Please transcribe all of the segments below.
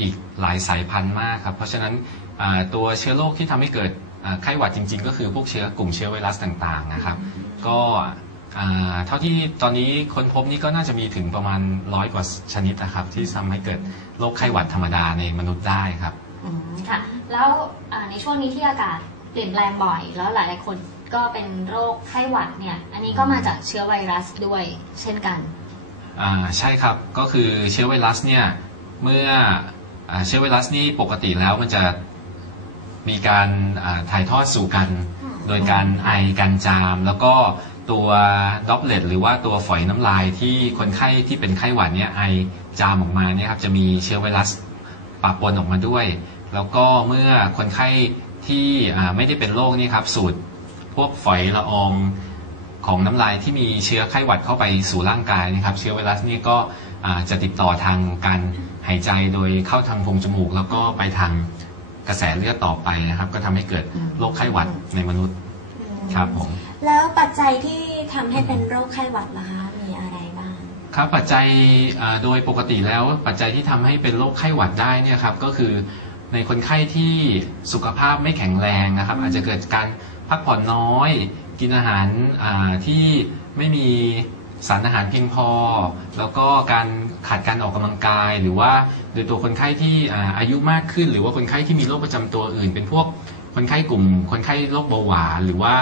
อีกหลายสายพันธุ์มากครับ เพราะฉะนั้นอ่าตัวเชื้อโรคที่ทำให้เกิดอ่าไข้หวัดจริง ๆ ก็คือพวกเชื้อกลุ่มเชื้อไวรัสต่างๆนะครับ ก็อ่าเท่าที่ตอนนี้ค้นพบนี่ก็น่าจะมีถึงประมาณร้อยกว่าชนิดนะครับ ที่ทำให้เกิดโรคไข้หวัดธรรมดาในมนุษย์ได้ครับอืมค่ะแล้วอ่าในช่วงนี้ที่อากาศเปลี่ยนแปลงบ่อย แล้วหลายๆคนก็เป็นโรคไข้หวัดเนี่ยอันนี้ก็มาจากเชื้อไวรัสด้วยเช่นกันอ่าใช่ครับก็คือเชื้อไวรัสเนี่ยเมื่ออา เชื้อไวรัสนี่ปกติแล้วมันจะมีการอ่าถ่ายทอดสู่กันอืมโดยการไอการจาม แล้วก็ตัวด็อปเลตหรือว่าตัวฝอยน้ำลายที่คนไข้ที่เป็นไข้หวัดเนี่ยไอจามออกมาเนี่ยครับจะมีเชื้อไวรัสปะปนออกมาด้วย แล้วก็เมื่อคนไข้ที่อ่าไม่ได้เป็นโรคนี่ครับสูดพวกฝอยละอองของน้ำลายที่มีเชื้อไข้หวัดเข้าไปสู่ร่างกายนะครับ เชื้อไวรัสนี่ก็อ่า จะติดต่อทางการหายใจโดยเข้าทางโพรงจมูก แล้วก็ไปทางกระแสเลือดต่อไปนะครับ ก็ทำให้เกิดโรคไข้หวัดในมนุษย์ครับผม แล้วปัจจัยที่ทำให้เป็นโรคไข้หวัดล่ะคะมีอะไรบ้าง ครับปัจจัยอ่าโดยปกติแล้วปัจจัยที่ทำให้เป็นโรคไข้หวัดได้เนี่ยครับก็คือในคนไข้ที่สุขภาพไม่แข็งแรงนะครับ อาจจะเกิดการพักผ่อนน้อย กินอาหารอ่าที่ไม่มี สารอาหารเพียงพอ แล้วก็การขาดการออกกำลังกาย หรือว่าโดยตัวคนไข้ที่อายุมากขึ้น หรือว่าคนไข้ที่มีโรคประจำตัวอื่น เป็นพวกคนไข้กลุ่ม คนไข้โรคเบาหวานหรือว่า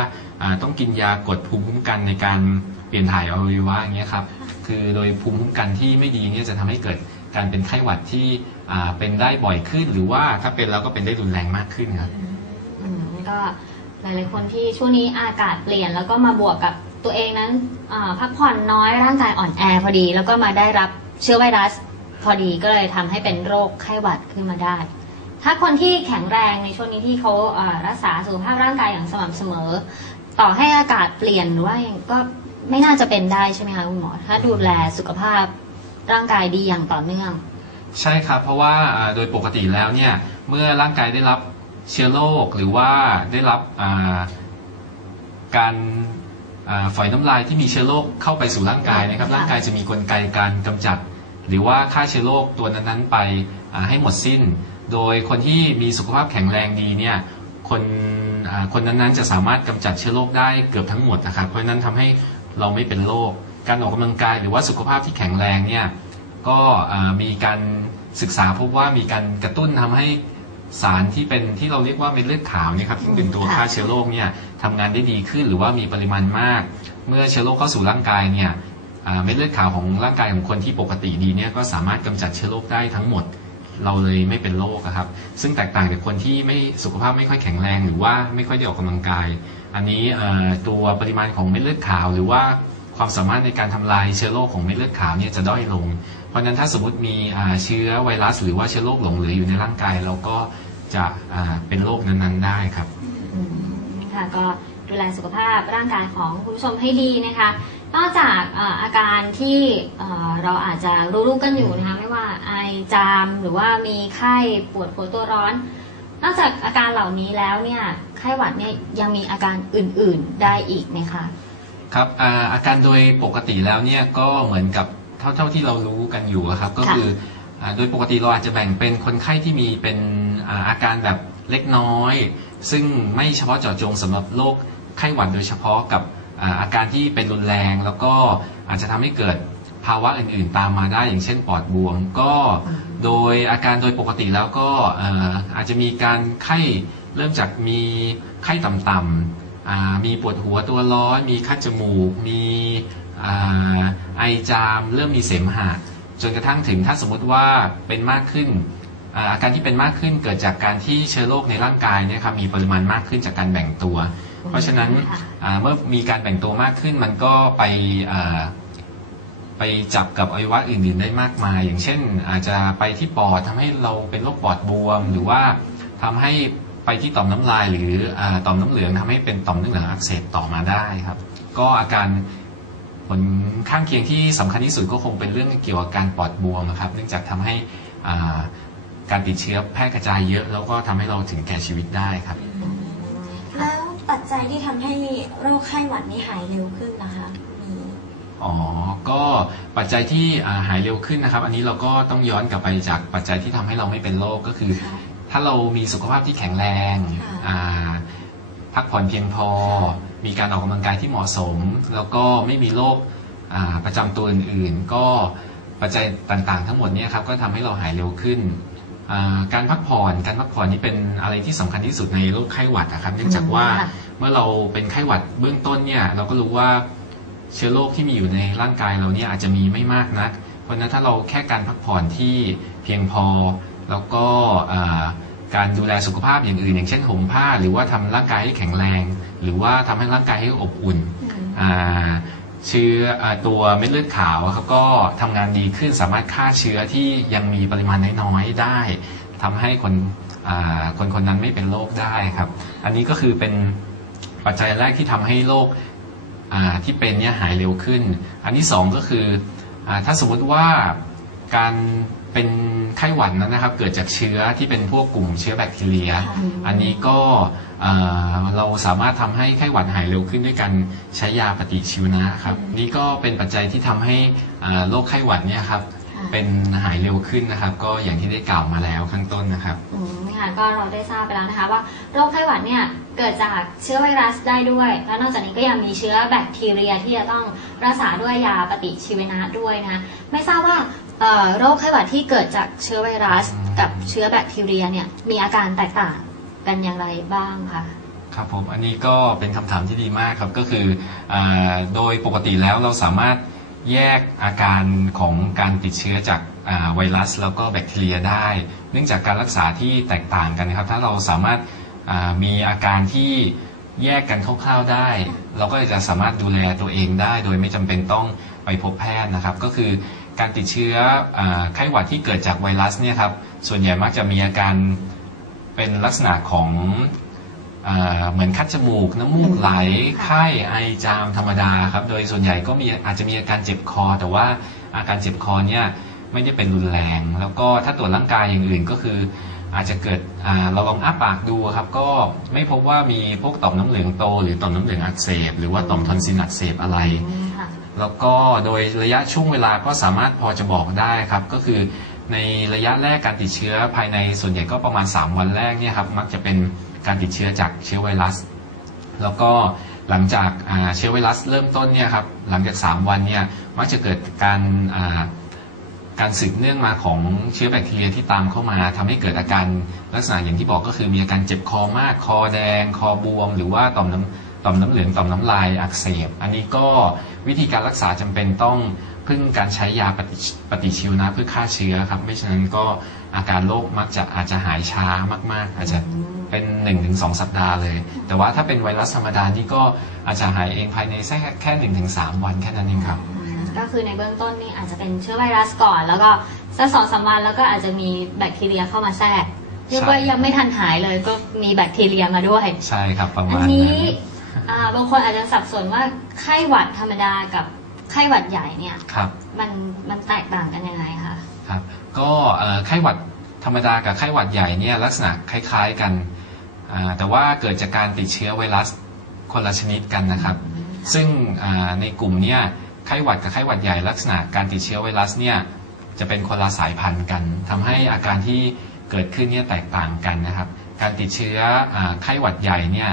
ต้องกินยากดภูมิคุ้มกันในการเปลี่ยนถ่ายอวัยวะอย่างเงี้ยครับคือโดยภูมิคุ้มกันที่ไม่ดีเนี่ยจะทำให้เกิดการเป็นไข้หวัดที่เป็นได้บ่อยขึ้น หรือว่าถ้าเป็นแล้วก็เป็นได้รุนแรงมากขึ้นครับอืมก็หลายๆคนที่ช่วงนี้อากาศเปลี่ยนแล้วก็มาบวกกับ ตัวเองนั้นพักผ่อนน้อยร่างกายอ่อนแอพอดี แล้วก็มาได้รับเชื้อไวรัส พอดีก็เลยทำให้เป็นโรคไข้หวัดขึ้นมาได้ ถ้าคนที่แข็งแรงในช่วงนี้ที่เขารักษาสุขภาพร่างกายอย่างสม่ำเสมอ ต่อให้อากาศเปลี่ยนหรือว่าก็ไม่น่าจะเป็นได้ใช่ไหมคะคุณหมอ ถ้าดูแลสุขภาพร่างกายดีอย่างต่อเนื่อง ใช่ครับ เพราะว่าโดยปกติแล้วเนี่ยเมื่อร่างกายได้รับเชื้อโรคหรือว่าได้รับการ ฝอยน้ำลายที่มีเชื้อโรคเข้าไปสู่ร่างกายนะครับค่ะร่างกายจะมีกลไกการกำจัด หรือว่าฆ่าเชื้อโรคตัวนั้นๆไปอ่าให้หมดสิ้น โดยคนที่มีสุขภาพแข็งแรงดีเนี่ยคนอ่าคนนั้นๆจะสามารถกำจัดเชื้อโรคได้เกือบทั้งหมดนะครับ เพราะฉะนั้นทำให้เราไม่เป็นโรคการออกกำลังกายหรือว่าสุขภาพที่แข็งแรงเนี่ยก็อ่ามีการศึกษาพบว่ามีการกระตุ้นทำให้ สารที่เป็นที่เราเรียกว่าเม็ดเลือดขาวเนี่ยครับที่เป็นตัวค่ะฆ่าเชื้อโรคเนี่ยทำงานได้ดีขึ้นหรือว่ามีปริมาณมาก เมื่อเชื้อโรคเข้าสู่ร่างกายเนี่ยอ่าเม็ดเลือดขาวของร่างกายของคนที่ปกติดีเนี่ยก็สามารถกำจัดเชื้อโรคได้ทั้งหมดเราเลยไม่เป็นโรคอะครับ ซึ่งแตกต่างจากคนที่ไม่สุขภาพไม่ค่อยแข็งแรงหรือว่าไม่ค่อยได้ออกกำลังกาย อันนี้เอ่อตัวปริมาณของเม็ดเลือดขาว หรือว่าความสามารถในการทำลายเชื้อโรคของเม็ดเลือดขาวเนี่ยจะด้อยลง เพราะฉะนั้นถ้าสมมติมีอ่าเชื้อไวรัส หรือว่าเชื้อโรคหลงเหลืออยู่ในร่างกายเราก็ จะอ่าเป็นโรคนั้นๆได้ครับอืมค่ะก็ดูแลสุขภาพร่างกายของคุณผู้ชมให้ดีนะคะนอกจากเอ่ออาการที่เอ่อเราอาจจะรู้ๆกันอยู่นะคะไม่ว่าไอจามหรือว่ามีไข้ปวดหัวตัวร้อน นอกจากอาการเหล่านี้แล้วเนี่ยไข้หวัดเนี่ยยังมีอาการอื่นๆได้อีกไหมคะครับอ่าอาการโดยปกติแล้วเนี่ยก็เหมือนกับเท่าเท่าที่เรารู้กันอยู่อะครับก็คืออ่าโดยปกติเราอาจจะแบ่งเป็นคนไข้ที่มีเป็น อาการแบบเล็กน้อย ซึ่งไม่เฉพาะเจาะจงสำหรับโรคไข้หวัดโดยเฉพาะกับอาการที่เป็นรุนแรง แล้วก็อาจจะทำให้เกิดภาวะอื่นๆ ตามมาได้อย่างเช่นปอดบวม ก็โดยอาการโดยปกติแล้วก็อาจจะมีการไข้เริ่มจากมีไข้ต่ำๆมีปวดหัวตัวร้อน มีคัดจมูก มีไอจาม เริ่มมีเสมหะ จนกระทั่งถึงถ้าสมมติว่าเป็นมากขึ้น อ่าอาการที่เป็นมากขึ้นเกิดจากการที่เชื้อโรคในร่างกายเนี่ยครับมีปริมาณมากขึ้นจากการแบ่งตัว เพราะฉะนั้นค่ะอ่าเมื่อมีการแบ่งตัวมากขึ้นมันก็ไปอ่าไปจับกับอวัยวะอื่นๆได้มากมาย อย่างเช่น อาจจะไปที่ปอดทำให้เราเป็นโรคปอดบวม หรือว่าทำให้ไปที่ต่อมน้ำลายหรืออาต่อมน้ำเหลืองทำให้เป็นต่อมน้ำเหลืองอักเสบต่อมาได้ครับ ก็อาการผลข้างเคียงที่สำคัญที่สุดก็คงเป็นเรื่องเกี่ยวกับการปอดบวมนะครับ เนื่องจากทำให้อ่า การติดเชื้อแพร่กระจายเยอะ แล้วก็ทำให้เราถึงแก่ชีวิตได้ครับ แล้วปัจจัยที่ทำให้โรคไข้หวัดนี้หายเร็วขึ้นนะคะมีอ๋อ ก็ปัจจัยที่อ่าหายเร็วขึ้นนะครับ อันนี้เราก็ต้องย้อนกลับไปจากปัจจัยที่ทำให้เราไม่เป็นโรคก็คือ ค่ะ ถ้าเรามีสุขภาพที่แข็งแรงค่ะอ่าพักผ่อนเพียงพอ มีการออกกำลังกายที่เหมาะสม แล้วก็ไม่มีโรคอ่าประจำตัวอื่นๆ ก็ปัจจัยต่างๆ ทั้งหมดเนี้ครับก็ทำให้เราหายเร็วขึ้นอ่า การพักผ่อนการพักผ่อนนี่เป็นอะไรที่สำคัญที่สุดในโรคไข้หวัดนะครับ เนื่องจากว่าค่ะเมื่อเราเป็นไข้หวัดเบื้องต้นเนี่ยเราก็รู้ว่าเชื้อโรคที่มีอยู่ในร่างกายเราเนี่ยอาจจะมีไม่มากนัก เพราะฉะนั้นถ้าเราแค่การพักผ่อนที่เพียงพอ แล้วก็อ่าการดูแลสุขภาพอย่างอื่น อย่างเช่นห่มผ้า หรือว่าทำร่างกายให้แข็งแรง หรือว่าทำให้ร่างกายให้อบอุ่นอ่า เชื้ออตัวเม็ดเลือดขาวเขาก็ทำงานดีขึ้นสามารถฆ่าเชื้อที่ยังมีปริมาณน้อยๆได้ทำให้คนคนคนนั้นไม่เป็นโรคได้ครับ อันนี้ก็คือเป็นปัจจัยแรกที่ทำให้โรคที่เป็นเนี่ยหายเร็วขึ้น อันที่สองก็คืออถ้าสมมติว่าการ เป็นไข้หวัดนั้นนะครับ เกิดจากเชื้อที่เป็นพวกกลุ่มเชื้อแบคทีเรีย อันนี้ก็เอ่อเราสามารถทำให้ไข้หวัดหายเร็วขึ้นด้วยการใช้ยาปฏิชีวนะครับ นี่ก็เป็นปัจจัยที่ทำให้อ่าโรคไข้หวัดเนี่ยครับค่ะเป็นหายเร็วขึ้นนะครับ ก็อย่างที่ได้กล่าวมาแล้วข้างต้นนะครับอืมค่ะก็เราได้ทราบไปแล้วนะคะว่าโรคไข้หวัดเนี่ยเกิดจากเชื้อไวรัสได้ด้วย แล้วนอกจากนี้ก็ยังมีเชื้อแบคทีเรียที่จะต้องรักษาด้วยยาปฏิชีวนะด้วยนะคะไม่ทราบว่าเอ่อ โรคไข้หวัดที่เกิดจากเชื้อไวรัส กับเชื้อแบคทีเรียเนี่ยมีอาการแตกต่างกันอย่างไรบ้างคะครับผมอันนี้ก็เป็นคำถามที่ดีมากครับก็คืออโดยปกติแล้วเราสามารถแยกอาการของการติดเชื้อจากไวรัส แล้วก็แบคทีเรียได้ เนื่องจากการรักษาที่แตกต่างกันนะครับ ถ้าเราสามารถามีอาการที่แยกกันคร่าวๆได้ เราก็จะสามารถดูแลตัวเองได้ โดยไม่จำเป็นต้องไปพบแพทย์นะครับ ก็คือ การติดเชื้ออาไข้หวัดที่เกิดจากไวรัสเนี่ยครับส่วนใหญ่มักจะมีอาการเป็นลักษณะของอ่าเหมือนคัดจมูกน้ำมูกไหลไข้ไอจามธรรมดาครับโดยส่วนใหญ่ก็มีอาจจะมีอาการเจ็บคอ แต่ว่าอาการเจ็บคอเนี่ยไม่ได้เป็นรุนแรง แล้วก็ถ้าตรวจร่างกายอย่างอื่นก็คืออาจจะเกิดอ่าเราลองอ้าปากดูครับก็ไม่พบว่ามีพวกต่อมน้ำเหลืองโต หรือต่อมน้ำเหลืองอักเสบ หรือว่าต่อมทอนซิลอักเสบอะไรอืมค่ะ แล้วก็โดยระยะช่วงเวลาก็สามารถพอจะบอกได้ครับ ก็คือในระยะแรกการติดเชื้อภายในส่วนใหญ่ก็ประมาณ 3 วันแรกเนี่ยครับมักจะเป็นการติดเชื้อจากเชื้อไวรัส แล้วก็หลังจากเชื้อไวรัสเริ่มต้นเนี่ยครับหลังจาก 3 วันเนี่ยมักจะเกิดการการสืบเนื่องมาของเชื้อแบคทีเรียที่ตามเข้ามาทำให้เกิดอาการลักษณะอย่างที่บอกก็คือมีอาการเจ็บคอมากคอแดง คอบวม หรือว่าต่อมน้ำ ต่อมน้ำเหลืองต่อมน้ำลายอักเสบ อันนี้ก็วิธีการรักษาจำเป็นต้องพึ่งการใช้ยาปฏิปฏิชีวนะเพื่อฆ่าเชื้อครับ ไม่ฉะนั้นก็อาการโรคมักจะอาจจะหายช้ามากๆ อาจจะเป็น1นถึงสสัปดาห์เลย แต่ว่าถ้าเป็นไวรัสธรรมดานี่ก็อาจจะหายเองภายในแค่แค่หนึ่งถึงสามวันแค่นั้นเองครับ ก็คือในเบื้องต้นนี่อาจจะเป็นเชื้อไวรัสก่อน แล้วก็สักสองสามวันแล้วก็อาจจะมีแบคทีเรียเข้ามาแทรกเรียกว่าใช่ยังไม่ทันหายเลยก็มีแบคทีเรียมาด้วย ใช่ครับประอัมาณนนี้นั้นอ่า บางคนอาจจะสับสนว่าไข้หวัดธรรมดากับไข้หวัดใหญ่เนี่ยครับมันมันแตกต่างกันยังไงคะครับก็เอ่อไข้หวัดธรรมดากับไข้หวัดใหญ่เนี่ยลักษณะคล้ายๆกันอ่าแต่ว่าเกิดจากการติดเชื้อไวรัสคนละชนิดกันนะครับ ซึ่งอ่าในกลุ่มเนี่ยไข้หวัดกับไข้หวัดใหญ่ลักษณะการติดเชื้อไวรัสเนี่ยจะเป็นคนละสายพันธุ์กันทำให้อาการที่เกิดขึ้นเนี่ยแตกต่างกันนะครับ การติดเชื้ออาไข้หวัดใหญ่เนี่ย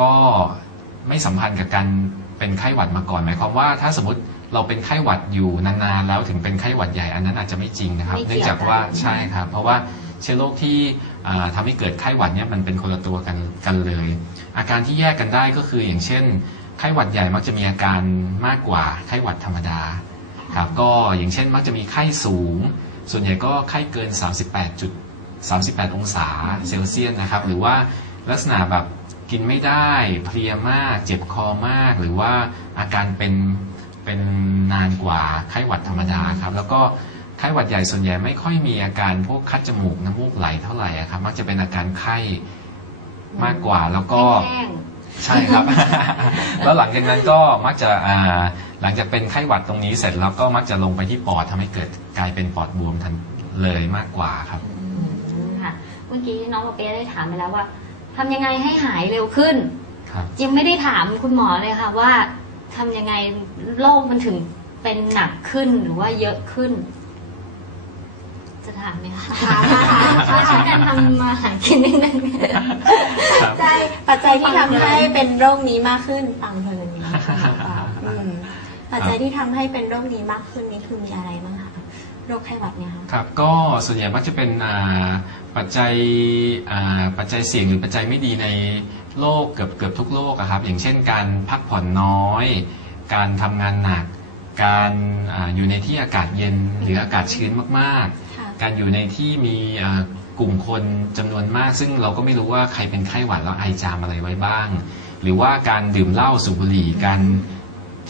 ก็ไม่สัมพันธ์กับการเป็นไข้หวัดมาก่อน หมายความว่าถ้าสมมติเราเป็นไข้หวัดอยู่นานๆแล้วถึงเป็นไข้หวัดใหญ่อันนั้นอาจจะไม่จริงนะครับ ไม่เกี่เนื่ยวองจากว่ากัน ใช่ครับ เพราะว่าเชื้อโรคที่อ่าทำให้เกิดไข้หวัดเนี่ยมันเป็นคนละตัวกันกันเลย อาการที่แยกกันได้ก็คืออย่างเช่น ไข้หวัดใหญ่มักจะมีอาการมากกว่าไข้หวัดธรรมดาครับก็อย่างเช่นมักจะมีไข้สูง ส่วนใหญ่ก็ไข้เกิน 38จุด38 องศาเซลเซียสนะครับ หรือว่าลักษณะแบบ กินไม่ได้เพลียมาก เจ็บคอมาก หรือว่าอาการเป็นเป็นนานกว่าไข้หวัดธรรมดาครับ แล้วก็ไข้หวัดใหญ่ส่วนใหญ่ไม่ค่อยมีอาการพวกคัดจมูกน้ำมูกไหลเท่าไหร่อะครับ มักจะเป็นอาการไข้มากกว่าแล้วก็แห้งใช่ครับ แล้วหลังจากนั้นก็มักจะอ่าหลังจากเป็นไข้หวัดตรงนี้เสร็จแล้วก็มักจะลงไปที่ปอดทำให้เกิดกลายเป็นปอดบวมทันเลยมากกว่าครับๆอืมค่ะเมื่อกี้น้องปอเปียะได้ถามไปแล้วว่า ทำยังไงให้หายเร็วขึ้นครับ ยังไม่ได้ถามคุณหมอเลยค่ะว่าทำยังไงโรคมันถึงเป็นหนักขึ้นหรือว่าเยอะขึ้น จะถามไหมคะถามค่ะถามช่วยกันทำมาหากินนิดนึงครับปัจจัยปัจจัยที่ทำให้เป็นโรคนี้มากขึ้นฟังเพลินนี้อืมปัจจัยที่ทำให้เป็นโรคนี้มากขึ้นนี้คือมีอะไรบ้างคะ โรคไข้หวัดเนี่ยค่ะครับก็ส่วนใหญ่มักจะเป็นอ่าปัจจัยอ่าปัจจัยเสี่ยงหรือปัจจัยไม่ดีในโลกเกือบเกือบทุกโลกอะครับอย่างเช่น การพักผ่อนน้อย การทำงานหนัก การอาอยู่ในที่อากาศเย็นหรืออากาศชื้นมากค่ะๆการอยู่ในที่มีอ่ากลุ่มคนจำนวนมาก ซึ่งเราก็ไม่รู้ว่าใครเป็นไข้หวัดแล้วไอจามอะไรไว้บ้าง หรือว่าการดื่มเหล้าสูบบุหรี่การ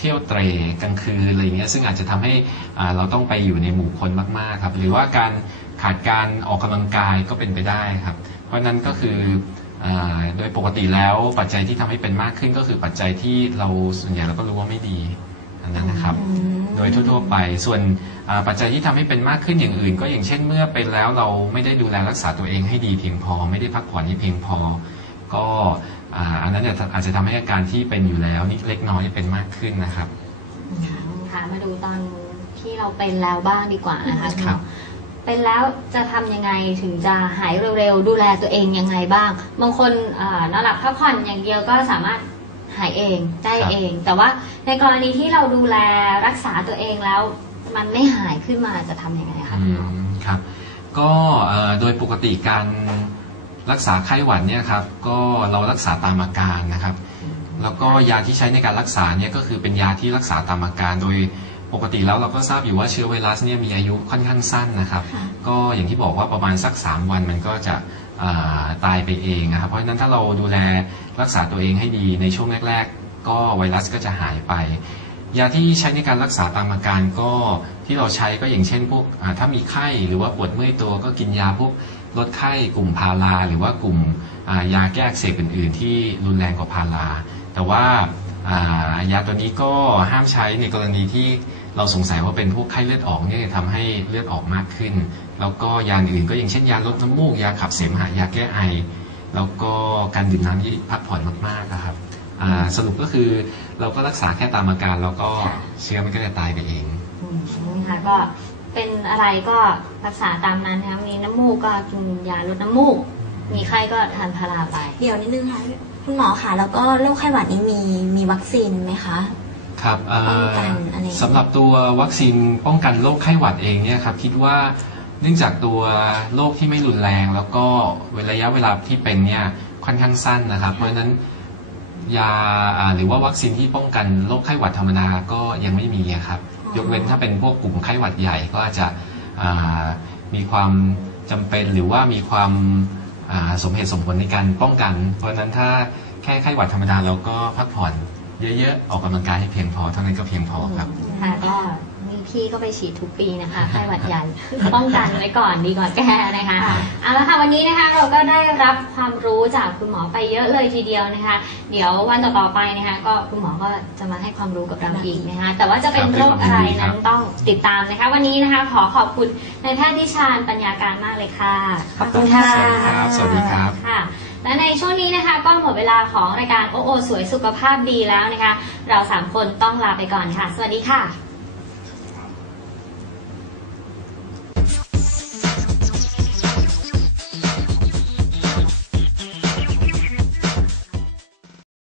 เที่ยวเตร่กลางคืนอะไรเงี้ยซึ่งอาจจะทำให้อ่าเราต้องไปอยู่ในหมู่คนมากๆครับ หรือว่าการขาดการออกกำลังกายก็เป็นไปได้ครับ เพราะฉะนั้นก็คืออาโดยปกติแล้วปัจจัยที่ทำให้เป็นมากขึ้นก็คือปัจจัยที่เราส่วนใหญ่เราก็รู้ว่าไม่ดีอันนั้นนะครับอืมโดยทั่วๆไปส่วนอ่าปัจจัยที่ทำให้เป็นมากขึ้นอย่างอื่น ก็อย่างเช่นเมื่อเป็นแล้วเราไม่ได้ดูแลรักษาตัวเองให้ดีเพียงพอ ไม่ได้พักผ่อนให้เพียงพอ ก็อ่าอันนั้นเนี่ยอาจจะทำให้อาการที่เป็นอยู่แล้วนี่เล็กน้อยเป็นมากขึ้นนะครับค่ะมาดูตอนที่เราเป็นแล้วบ้างดีกว่านะคะณหมอครับเป็นแล้วจะทำยังไงถึงจะหายเร็วๆ ดูแลตัวเองยังไงบ้าง บางคนอ่านอนหลับพักผ่อนอย่างเดียวก็สามารถหายเองได้เอง แต่ว่าในกรณีที่เราดูแลรักษาตัวเองแล้ว มันไม่หายขึ้นมาจะทำยังไงคะอืคุณหมอมครับ ก็เอ่อโดยปกติการ รักษาไข้หวัดเนี่ยครับก็เรารักษาตามอาการนะครับ แล้วก็ยาที่ใช้ในการรักษาเนี่ยก็คือเป็นยาที่รักษาตามอาการโดยปกติแล้วเราก็ทราบอยู่ว่าเชื้อไวรัสเนี่ยมีอายุค่อนข้างสั้นนะครับค่ะก็อย่างที่บอกว่าประมาณสัก 3 วันมันก็จะอ่าตายไปเองนะครับ เพราะฉะนั้นถ้าเราดูแลรักษาตัวเองให้ดีในช่วงแรก ๆ ก็ไวรัสก็จะหายไปยาที่ใช้ในการรักษาตามอาการก็ที่เราใช้ก็อย่างเช่นพวกอ่าถ้ามีไข้หรือว่าปวดเมื่อยตัวก็กินยาพวก ลดไข้กลุ่มพาราหรือว่ากลุ่มยาแก้อักเสบอื่น ๆ ที่รุนแรงกว่าพาราแต่ว่าายาตัวนี้ก็ห้ามใช้ในกรณีที่เราสงสัยว่าเป็นพวกไข้เลือดออกเนี่ยทำให้เลือดออกมากขึ้น แล้วก็ยาอื่นก็อย่างเช่นยาลดน้ำมูกยาขับเสมหะยาแก้ไอ แล้วก็การดื่มน้ำที่พักผ่อนมากๆนะครับสรุปก็คือเราก็รักษาแค่ตามอาการแล้วก็เชื้อมันก็จะตายไปเองอืมนะคะก็ เป็นอะไรก็รักษาตามนั้นนะคะมีน้ำมูกก็กินยาลดน้ำมูก มีไข้ก็ทานพาราไป เดี๋ยวนิดนึงค่ะคุณหมอค่ะ แล้วก็โรคไข้หวัดนี้มีมีวัคซีนไหมคะครับเอ่อป้องกันอะไรอย่างเงี้ยสำหรับตัววัคซีนป้องกันโรคไข้หวัดเองเนี่ยครับคิดว่าเนื่องจากตัวโรคที่ไม่รุนแรง แล้วก็เวลาระยะเวลาที่เป็นเนี่ยค่อนข้างสั้นนะครับ เพราะฉะนั้นยาอ่าหรือว่าวัคซีนที่ป้องกันโรคไข้หวัดธรรมดาก็ยังไม่มีอะครับอ๋อ ยกเว้นถ้าเป็นพวกกลุ่มไข้หวัดใหญ่ก็อาจจะมีความจำเป็นหรือว่ามีความาสมเหตุสมผลในการป้องกัน เพราะฉะนั้นถ้าแค่ไข้หวัดธรรมดาเราก็พักผ่อนเยอะๆ ออกกำลังกายให้เพียงพอเท่านั้นก็เพียงพอครับค่ะก็ พี่ก็ไปฉีดทุกปีนะคะไข้หวัดใหญ่ป้องกันไว้ก่อนดีกว่าแก้นะคะค่ะเอาละค่ะวันนี้นะคะเราก็ได้รับความรู้จากคุณหมอไปเยอะเลยทีเดียวนะคะ เดี๋ยววันต่อๆไปนะคะก็คุณหมอก็จะมาให้ความรู้กับเราอีกนะคะ แต่ว่าจะเป็นโรคอะไรนั้นต้องติดตามนะคะ วันนี้นะคะขอขอบคุณนายแพทย์ทิชาญปัญญาการมากเลยค่ะขอบคุณค่ะสวัสดีครับสวัสดีครับค่ะและในช่วงนี้นะคะก็หมดเวลาของรายการโอโอสวยสุขภาพดีแล้วนะคะ เราสามคนต้องลาไปก่อนค่ะ สวัสดีค่ะ